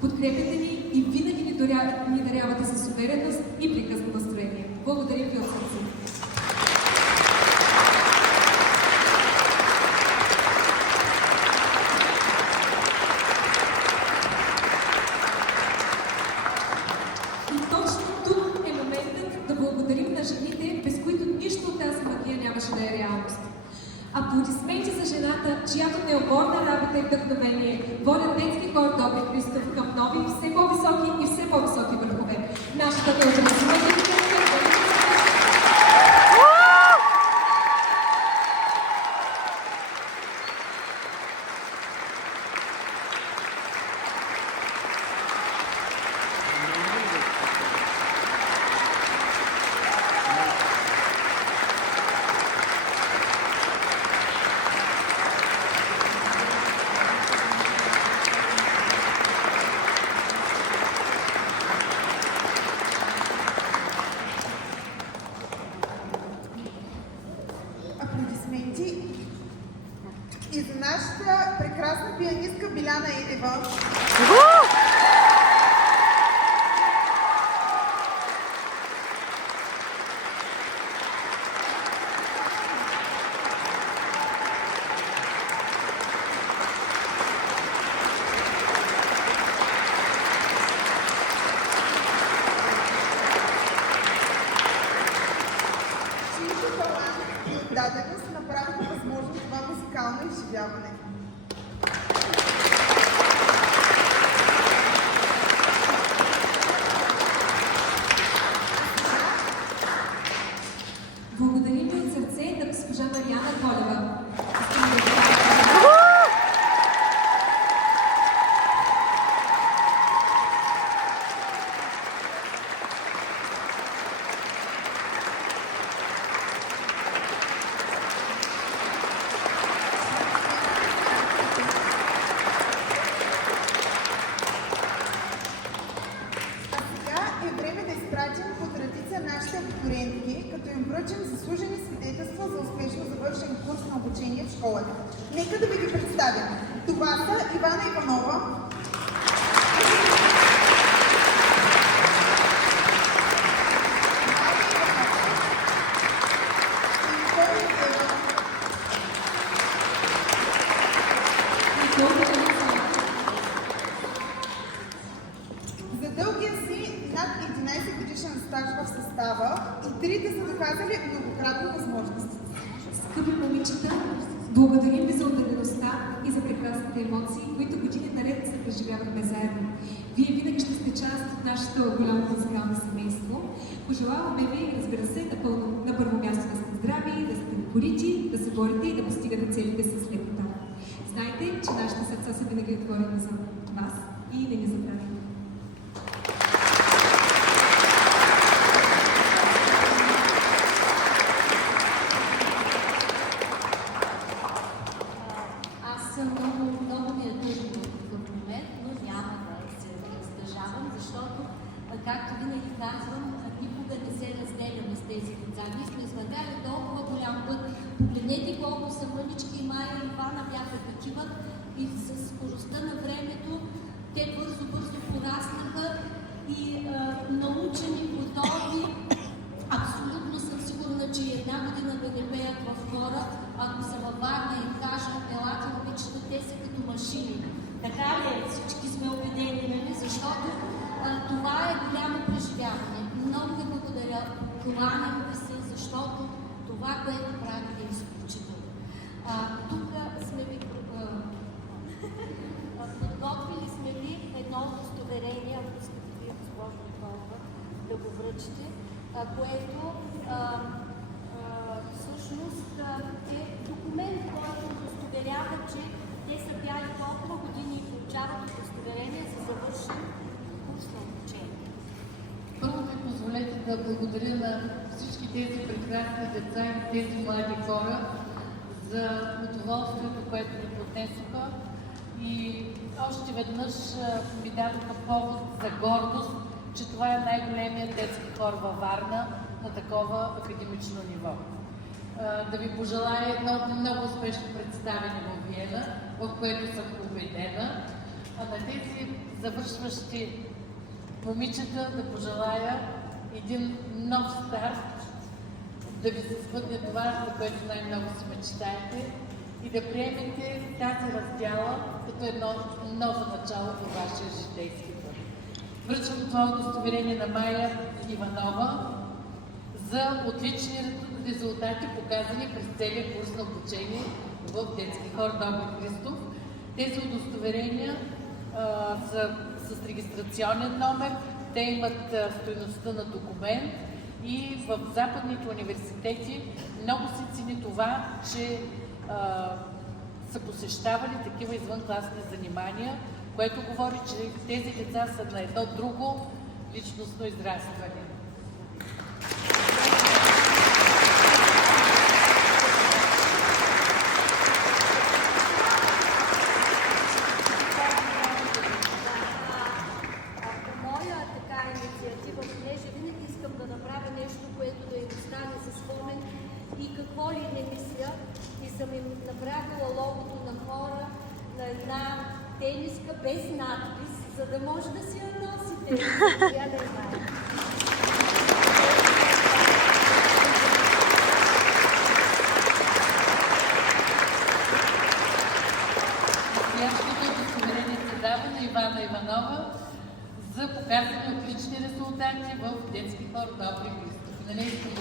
Подкрепяте ни и винаги ни дарявате с увереност и приказно настроение. Благодарим ви от сърце. И точно тук е моментът да благодарим на жените, без които нищо от тази магия нямаше да е реалност. Аплодисменти за жената, чиято неуморна работа и вдъхновение водят детски хор Добри Христов към нови, все по-високи и все по-високи върхове. Нашата дължина и за нашата прекрасна пианистка Биляна Илева. Чиито талант и отдаденост направиха възможно това музикално изживяване. Благодарим ви от сърце на госпожа Мариана Колева. По традиция нашите абитуриентки, като им връчим заслужени свидетелства за успешно завършен курс на обучение в школата. Нека да ви ги представим. Това са Ивана Иванова, дългия си над 11 годишен стаж в състава и трите са доказали многократно възможности. Скъпи момичета, благодарим ви за отдадеността и за прекрасните емоции, които години наред се преживявахме заедно. Вие винаги ще сте част от нашето голямо музикално семейство. Пожелаваме ви, разбира се, на първо място да сте здрави, да сте упорити, да се борите и да постигате целите с лекота. Знайте, че нашите сърца са винаги отворени за вас и не ни забравяйте. Много ми е тъжно в такъв момент, но няма да се раздържавам, защото, както винаги казвам, никога не се разделяме с тези деца. Ние сме измагали толкова голям път. Погледнете колко са мънички и Майя и Ивана бяха такива и с скоростта на времето те бързо пораснаха и научени, готови. Абсолютно съм сигурна, че една година да не пеят в хора, ако са във Варна и кажат, елате момичета, те са като машини. Така ли е? Всички сме убедени, нали? Защото това е голямо преживяване. Много ви благодаря. Кланям ви се, защото това, което правите е изключително. Тук сме ви подготвили сме ви едно удостоверение, ако искате вие, госпожо Николова, да го връчите, което всъщност е документ, който удостоверява, че те са бяли толкова години и получават удостоверение за завършен курс на обучение. Първо ми позволете да благодаря на всички тези прекрасни деца и тези млади хора за удоволствието, което ни поднесоха и още веднъж ми дадоха повод за гордост, че това е най-големият детски хор във Варна на такова академично ниво. Да ви пожелая едно много успешно представяне в Виена, в което съм убедена, а на тези завършващи момичета да пожелая един нов старт, да ви се сбъдне това, за което най-много си мечтаете и да приемете тази раздяла като едно ново начало във вашия житейски път. Връчвам това удостоверение на Майя Иванова за отлични резултати, показани през целия курс на обучение в детски хор Добри Христов. Тези удостоверения са с регистрационен номер, те имат стойността на документ и в западните университети много се цени това, че са посещавали такива извънкласни занимания, което говори, че тези деца са на едно друго личностно израстване. Какво ли не мисля и съм им направила логото на хора на една тениска без надпис, за да може да си я носите. Я да знае. Настоящото удостоверение се дава на Ивана Иванова за показани отлични резултати в детски хор Добри Христов.